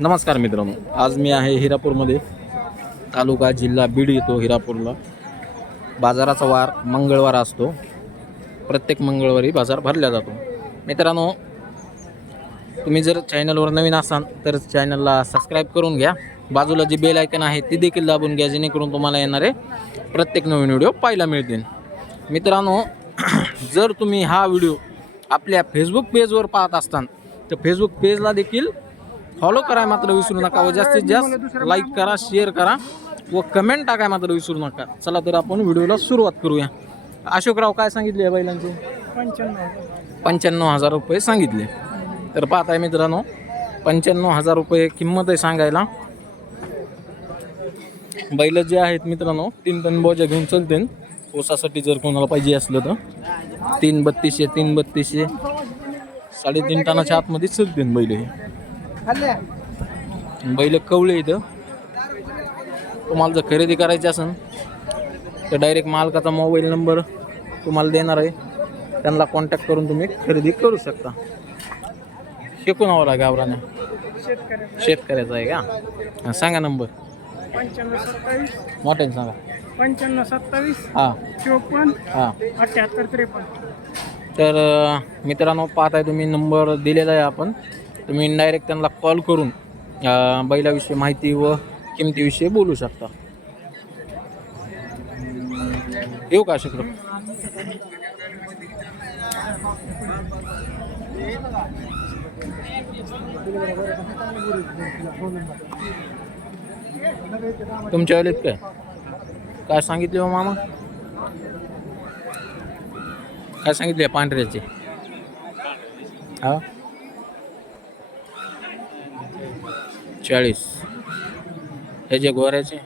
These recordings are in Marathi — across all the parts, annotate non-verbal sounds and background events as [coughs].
नमस्कार मित्रांनो आज मी आहे हिरापूरमध्ये. तालुका जिल्हा बीड येतो हिरापूरला. बाजाराचा वार मंगळवार असतो. प्रत्येक मंगळवारी बाजार भरला जातो. मित्रांनो तुम्ही जर चॅनलवर नवीन असाल तर चॅनलला सबस्क्राईब करून घ्या. बाजूला जी बेल आयकन आहे ती देखील दाबून घ्या जेणेकरून तुम्हाला येणारे प्रत्येक नवीन व्हिडिओ पाहायला मिळतील. मित्रांनो [clears throat] जर तुम्ही हा व्हिडिओ आपल्या फेसबुक पेजवर पाहत असताल तर फेसबुक पेजला देखील फॉलो कराय मात्र विसरू नका. व जास्तीत जास्त लाईक करा शेअर करा व कमेंट टाकाय मात्र विसरू नका. चला तर आपण व्हिडिओला सुरुवात करूया. अशोकराव काय सांगितले या बैलांचे? पंच्याण्णव हजार रुपये सांगितले. तर पाहताय मित्रांनो पंच्याण्णव हजार रुपये किंमत आहे सांगायला. बैल जे आहेत मित्रांनो तीन टन बोजा घेऊन चलते ऊसासाठी जर कोणाला पाहिजे असलं तर. तीन बत्तीसशे तीन बत्तीसशे. साडेतीन टनाच्या आतमध्ये चलते बैल हे. बैल कवळे इथं. तुम्हाला जर खरेदी करायची असेल तर डायरेक्ट मालकाचा मोबाईल नंबर तुम्हाला देणार आहे. त्यांना कॉन्टॅक्ट करून तुम्ही खरेदी करू शकता. कोणावर आहे गावराने. शेतकऱ्याचा. आहे का? सांगा नंबर पंच्याण्णव सत्तावीस. मोठ्याने सांगा. पंच्याण्णव सत्तावीस. हां. चोपन्न. हां. अठ्ठ्याहत्तर त्रेपन्न. तर मित्रांनो पाहताय तुम्ही नंबर दिलेला आहे आपण. तुम्ही इनडायरेक्ट त्यांना कॉल करून बैलाविषयी माहिती व किमतीविषयी बोलू शकता. येऊ का शुक्र तुमच्या वेळेत काय? काय सांगितले हो मामा? काय सांगितले पांढऱ्याचे? हा? चाळीस. ह्याचे गोऱ्याचे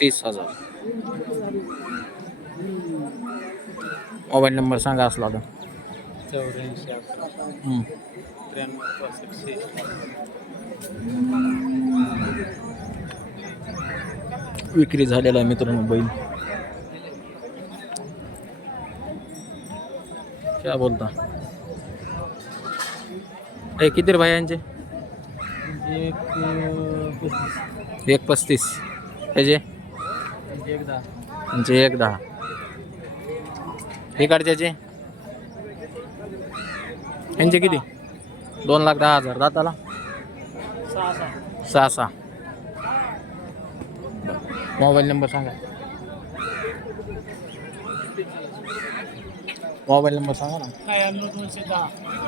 तीस. हजार. मोबाईल नंबर सांगा असला तर. चौऱ्याऐंशी हं. त्र्याण्णव विक्री झालेला आहे मित्रांनो बैल. काय बोलता? ए किती भाई यांचे? एक पस्तीस. ह्याचे एकदा यांचे एक दहा. इकडच्याचे यांचे किती? दोन लाख दहा हजार. दाताला? सहा सहा. मोबाईल नंबर सांगा. मोबाईल नंबर सांगा ना. दहा.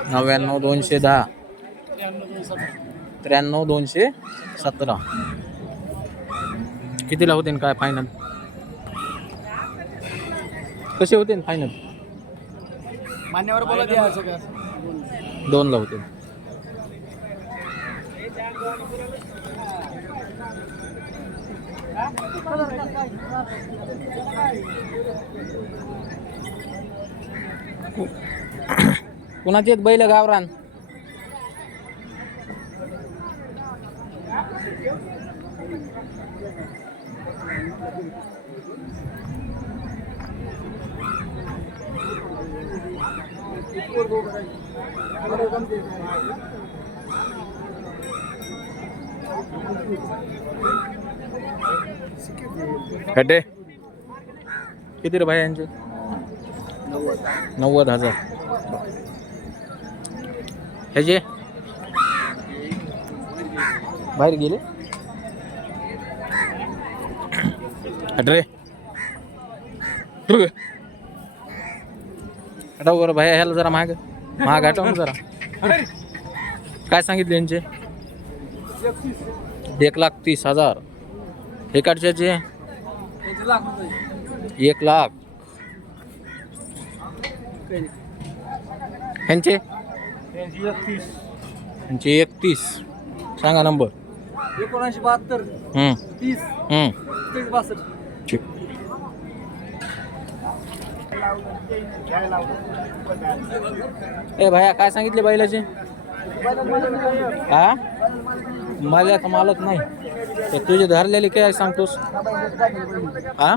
नव्याण्णव दोनशे दहा. त्र्याण्णव दोनशे सतरा. कितीला होते काय फायनल कसे होते फायनल मान्यवर बोला द्या सगळं दोनला होते. [coughs] कुणाचे बैल गावरान? खड्डे? किती रे भाई यांचे? नव्वद हजार. ह्याचे? बाहेर गेले? अड्रे हटाव बरं भाई ह्याला जरा महाग महाग हटव ना जरा. काय सांगितले यांचे? एक लाख तीस हजार. हे काढच्याचे एक लाख. ह्यांचे एकतीस ह्यांचे एकतीस. सांगा नंबर. एकोणऐंशी बहात्तर. हम्म, तीस. बासष्ट ठीक ए भैया काय सांगितले बैलाचे? हा माझ्या तर मालक नाही. तर तुझे धरलेले काय सांगतोस. हा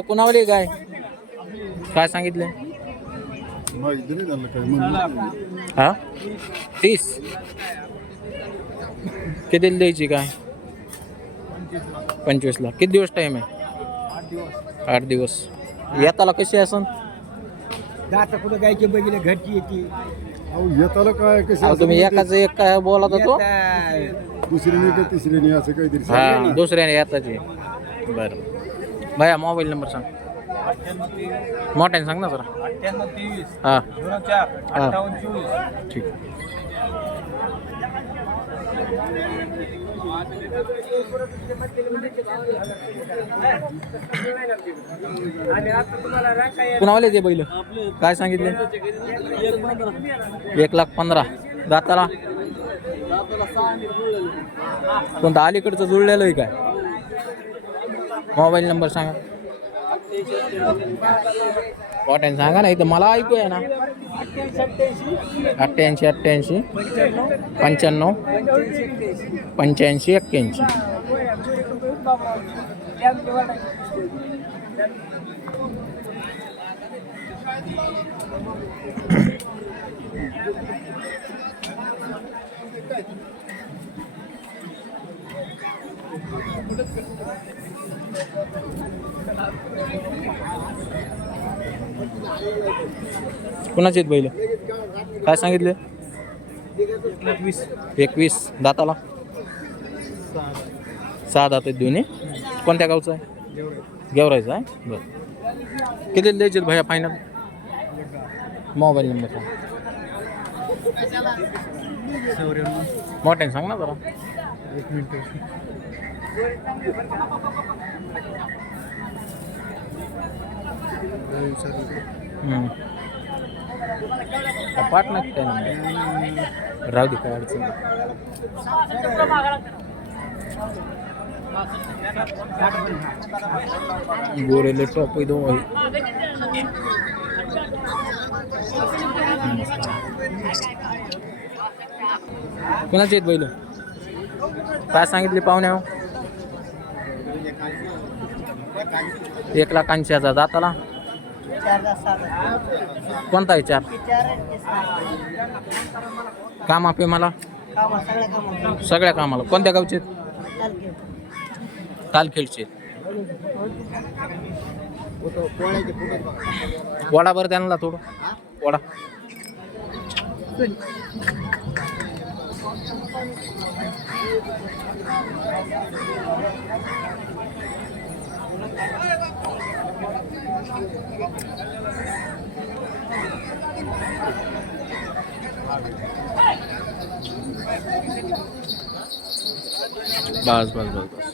कुणावाली काय काय सांगितले हा? तीस? किती द्यायची काय पंचवीसला किती दिवस टाईम आहे? आठ दिवस. येताला कशी असन कुठं गायची बघितले घरची येते. येताला काय अहो, तुम्ही एकाच एक काय बोलत होतो? दुसरीने का तिसरीने असं काहीतरी हा दुसऱ्याने येताची बरं. भैया मोबाईल नंबर सांग. मोठ्याने सांग ना जरा. हा. हा. ठीक. कुणावाले ते बैल? काय सांगितले? एक लाख पंधरा. दाताला? कोणतं? अलीकडचं जुळलेलं आहे काय? मोबाईल नंबर सांगा. कॉटन सांगा ना इथं मला ऐकू आहे ना अठ्ठ्याऐंशी अठ्ठ्याऐंशी पंच्याण्णव पंच्याऐंशी कुणाचे आहेत बैल? काय सांगितले? एकवीस. दाताला? सहा दात आहेत दोन्ही. कोणत्या गावचं आहे? गेवरायचं आहे. बरं. किती द्यायचे भैया फायनल मोबाईल नंबर सांग. मोठ्याने सांग ना जरा. एक मिनिट. पाठ नाही काय नंबर? राहू दे काय अडचण गोरेले टॉप आहे दोन आहेत बैल? काय सांगितले पाहुण्या हो? एक लाख ऐंशी हजार दाताला? कोणता आहे चार? काम आपे मला सगळ्या कामाला. कोणत्या गावचे तालखेडचे. वडा बरं त्यांना थोडं. वडा. বাস বাস বাস বাস